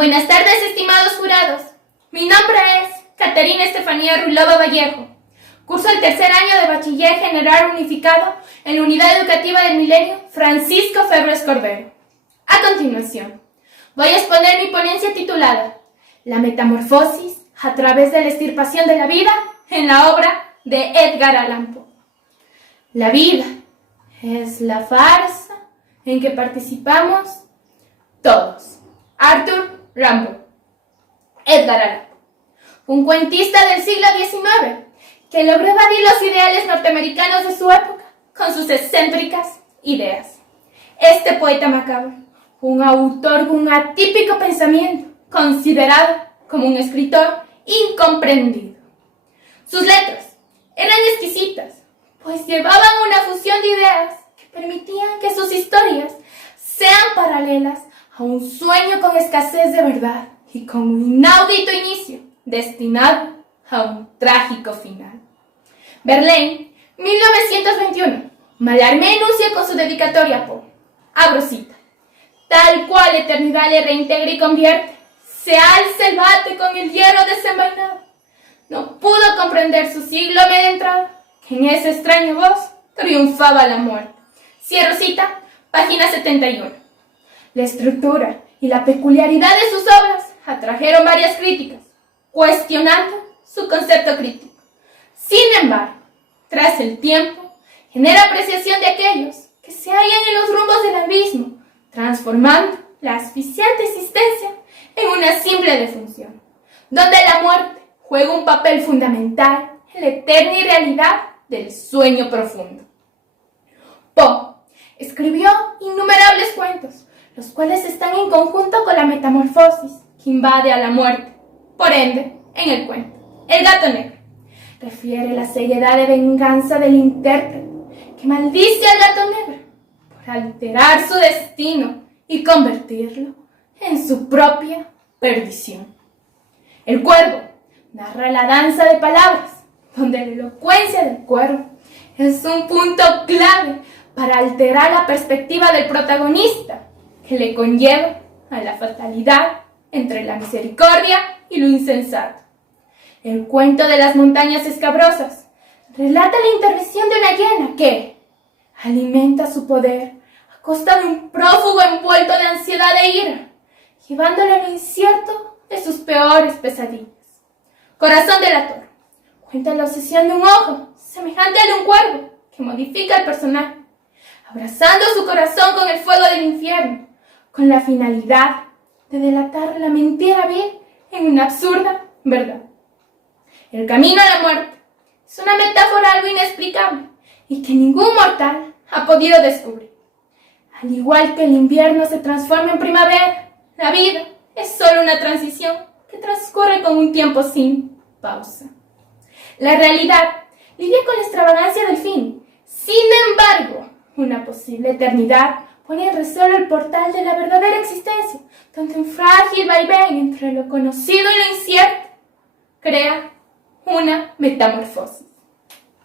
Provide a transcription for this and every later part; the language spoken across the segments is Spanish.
Buenas tardes, estimados jurados. Mi nombre es Caterina Estefanía Ruilova Vallejo. Curso el tercer año de Bachiller General Unificado en la Unidad Educativa del Milenio Francisco Febres Cordero. A continuación, voy a exponer mi ponencia titulada La metamorfosis a través de la extirpación de la vida en la obra de Edgar Allan Poe. La vida es la farsa en que participamos todos. Arthur Rimbaud. Edgar Allan Poe, un cuentista del siglo XIX que logró evadir los ideales norteamericanos de su época con sus excéntricas ideas. Este poeta macabro, un autor con un atípico pensamiento, considerado como un escritor incomprendido. Sus letras eran exquisitas, pues llevaban una fusión de ideas que permitían que sus historias sean paralelas a un sueño con escasez de verdad y con un inaudito inicio destinado a un trágico final. Verlaine, 1921. Mallarmé enuncia con su dedicatoria a Poe. Abro cita. Tal cual eternidad le reintegra y convierte, se alza el bate con el hierro desenvainado. No pudo comprender su siglo medio entrado, que en esa extraña voz triunfaba la muerte. Cierro cita, página 71. La estructura y la peculiaridad de sus obras atrajeron varias críticas, cuestionando su concepto crítico. Sin embargo, tras el tiempo, genera apreciación de aquellos que se hallan en los rumbos del abismo, transformando la asfixiante existencia en una simple defunción, donde la muerte juega un papel fundamental en la eterna irrealidad del sueño profundo. Poe escribió innumerables cuentos, los cuales están en conjunto con la metamorfosis que invade a la muerte. Por ende, en el cuento, El gato negro refiere la ceguedad de venganza del intérprete que maldice al gato negro por alterar su destino y convertirlo en su propia perdición. El cuervo narra la danza de palabras, donde la elocuencia del cuervo es un punto clave para alterar la perspectiva del protagonista, que le conlleva a la fatalidad entre la misericordia y lo insensato. El cuento de las montañas escabrosas relata la intervención de una hiena que alimenta su poder a costa de un prófugo envuelto de ansiedad e ira, llevándole al incierto de sus peores pesadillas. Corazón delator cuenta la obsesión de un ojo, semejante al de un cuervo, que modifica al personaje, abrazando su corazón con el fuego del infierno, con la finalidad de delatar la mentira vil en una absurda verdad. El camino a la muerte es una metáfora algo inexplicable y que ningún mortal ha podido descubrir. Al igual que el invierno se transforma en primavera, la vida es solo una transición que transcurre con un tiempo sin pausa. La realidad lidia con la extravagancia del fin. Sin embargo, una posible eternidad pone en resuelo el portal de la verdadera existencia, donde un frágil vaivén entre lo conocido y lo incierto crea una metamorfosis.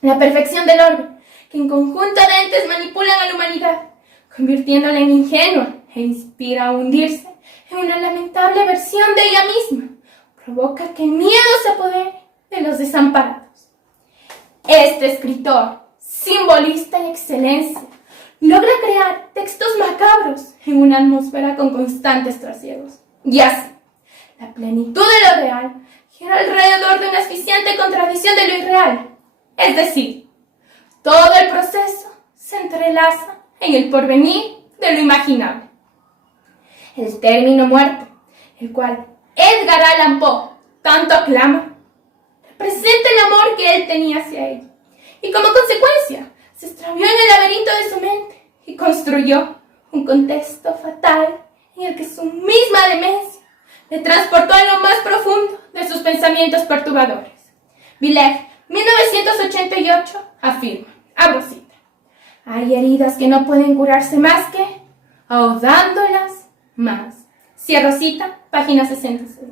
La perfección del orden, que en conjunto de entes manipulan a la humanidad, convirtiéndola en ingenua e inspira a hundirse en una lamentable versión de ella misma, provoca que el miedo se apodere de los desamparados. Este escritor, simbolista en excelencia, logra crear textos macabros en una atmósfera con constantes trasiegos. Y así, la plenitud de lo real gira alrededor de una asfixiante contradicción de lo irreal. Es decir, todo el proceso se entrelaza en el porvenir de lo imaginable. El término muerte, el cual Edgar Allan Poe tanto aclama, representa el amor que él tenía hacia ella, y como consecuencia se extravió en el laberinto de su mente y construyó un contexto fatal en el que su misma demencia le transportó a lo más profundo de sus pensamientos perturbadores. Villers, 1988, afirma, abro cita, hay heridas que no pueden curarse más que ahogándolas más. Cierro cita, página 66.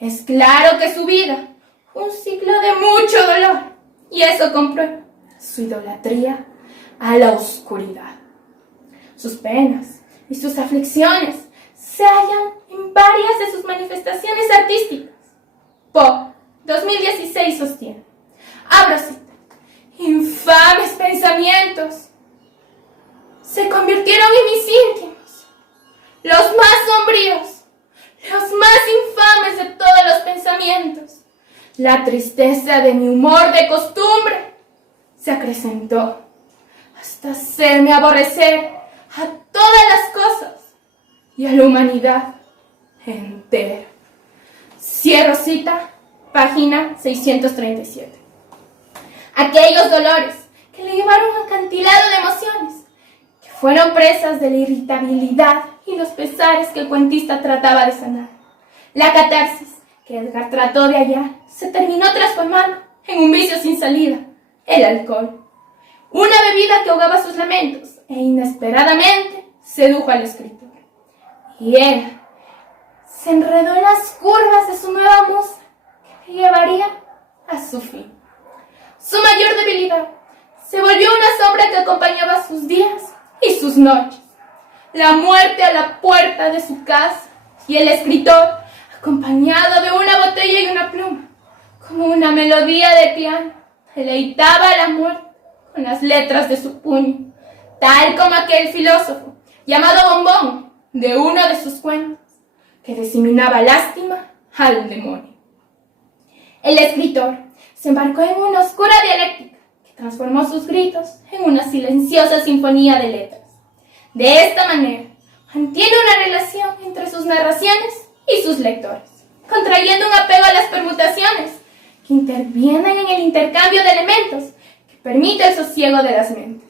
Es claro que su vida fue un ciclo de mucho dolor, y eso comprueba su idolatría a la oscuridad. Sus penas y sus aflicciones se hallan en varias de sus manifestaciones artísticas. Poe, 2016, sostiene, abro cita, infames pensamientos se convirtieron en mis íntimos, los más sombríos, los más infames de todos los pensamientos. La tristeza de mi humor de costumbre se acrecentó hasta hacerme aborrecer a todas las cosas y a la humanidad entera. Cierro cita, página 637. Aquellos dolores que le llevaron a un acantilado de emociones, que fueron presas de la irritabilidad y los pesares que el cuentista trataba de sanar. La catarsis que Edgar trató de hallar se terminó transformando en un vicio sin salida, el alcohol. Una bebida que ahogaba sus lamentos e inesperadamente sedujo al escritor. Y él se enredó en las curvas de su nueva musa que le llevaría a su fin. Su mayor debilidad se volvió una sombra que acompañaba sus días y sus noches. La muerte a la puerta de su casa y el escritor, acompañado de una botella y una pluma, como una melodía de piano, deleitaba a la muerte con las letras de su puño, tal como aquel filósofo llamado Bombón de uno de sus cuentos, que diseminaba lástima al demonio. El escritor se embarcó en una oscura dialéctica que transformó sus gritos en una silenciosa sinfonía de letras. De esta manera, mantiene una relación entre sus narraciones y sus lectores, contrayendo un apego a las permutaciones que intervienen en el intercambio de elementos que permite el sosiego de las mentes.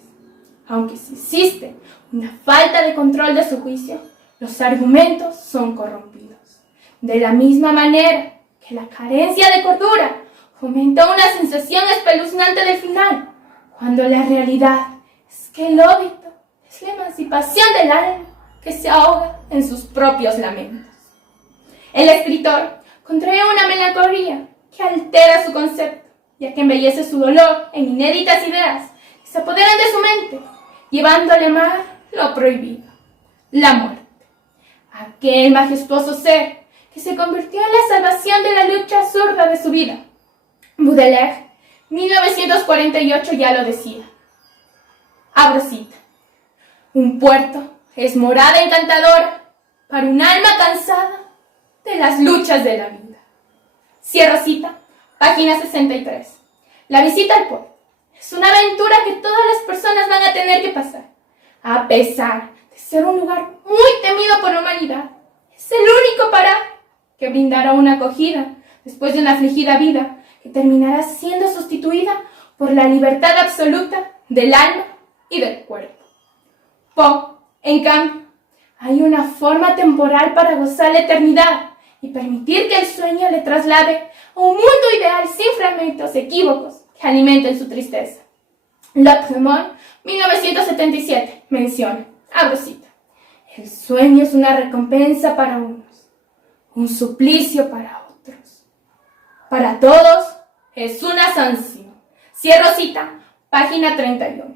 Aunque si existe una falta de control de su juicio, los argumentos son corrompidos. De la misma manera que la carencia de cordura fomenta una sensación espeluznante del final, cuando la realidad es que el óbito es la emancipación del alma que se ahoga en sus propios lamentos. El escritor contrae una melancolía que altera su concepto, ya que embellece su dolor en inéditas ideas que se apoderan de su mente, llevándole a amar lo prohibido, la muerte. Aquel majestuoso ser que se convirtió en la salvación de la lucha absurda de su vida. Baudelaire, 1948, ya lo decía. Abro cita. Un puerto es morada encantadora para un alma cansada de las luchas de la vida. Cierro cita, página 63. La visita al puerto es una aventura que todas las personas van a tener que pasar, a pesar de ser un lugar muy temido por la humanidad. Es el único paraje que brindará una acogida después de una afligida vida que terminará siendo sustituida por la libertad absoluta del alma y del cuerpo. Poe, en cambio, hay una forma temporal para gozar la eternidad y permitir que el sueño le traslade a un mundo ideal sin fragmentos equívocos que alimenten su tristeza. Lautréamont, 1977, menciona, abro cita, el sueño es una recompensa para unos, un suplicio para otros. Para todos es una sanción. Cierro cita, página 31.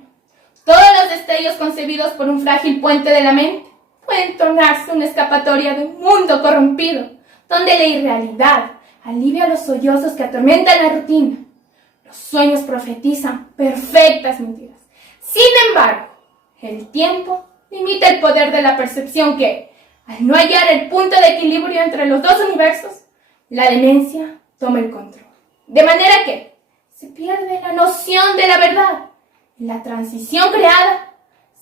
Todos los destellos concebidos por un frágil puente de la mente pueden tornarse una escapatoria de un mundo corrompido, donde la irrealidad alivia los sollozos que atormentan la rutina. Los sueños profetizan perfectas mentiras. Sin embargo, el tiempo limita el poder de la percepción que, al no hallar el punto de equilibrio entre los dos universos, la demencia toma el control. De manera que se pierde la noción de la verdad y la transición creada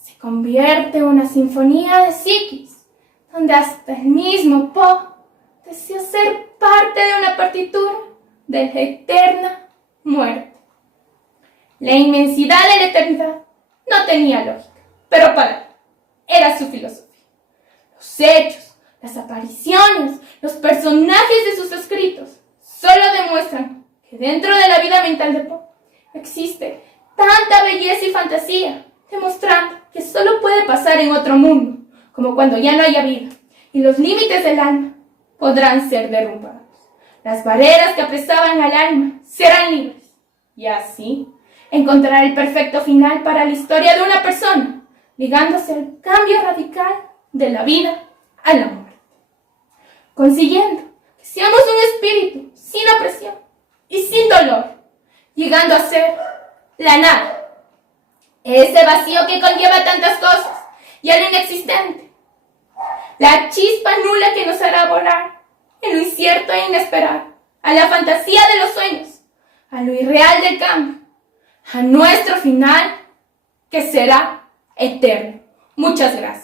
se convierte en una sinfonía de psiquis, donde hasta el mismo Poe deseó ser parte de una partitura de la eterna muerte. La inmensidad de la eternidad no tenía lógica, pero para él era su filosofía. Los hechos, las apariciones, los personajes de sus escritos solo demuestran que dentro de la vida mental de Poe existe tanta belleza y fantasía, demostrando que solo puede pasar en otro mundo, como cuando ya no haya vida, y los límites del alma podrán ser derrumbados. Las barreras que apresaban al alma serán libres, y así encontrar el perfecto final para la historia de una persona, ligándose al cambio radical de la vida al amor. consiguiendo que seamos un espíritu sin opresión y sin dolor, llegando a ser la nada, ese vacío que conlleva tantas cosas y a lo inexistente, la chispa nula que nos hará volar en lo incierto e inesperado, a la fantasía de los sueños, a lo irreal del cambio, a nuestro final que será eterno. Muchas gracias.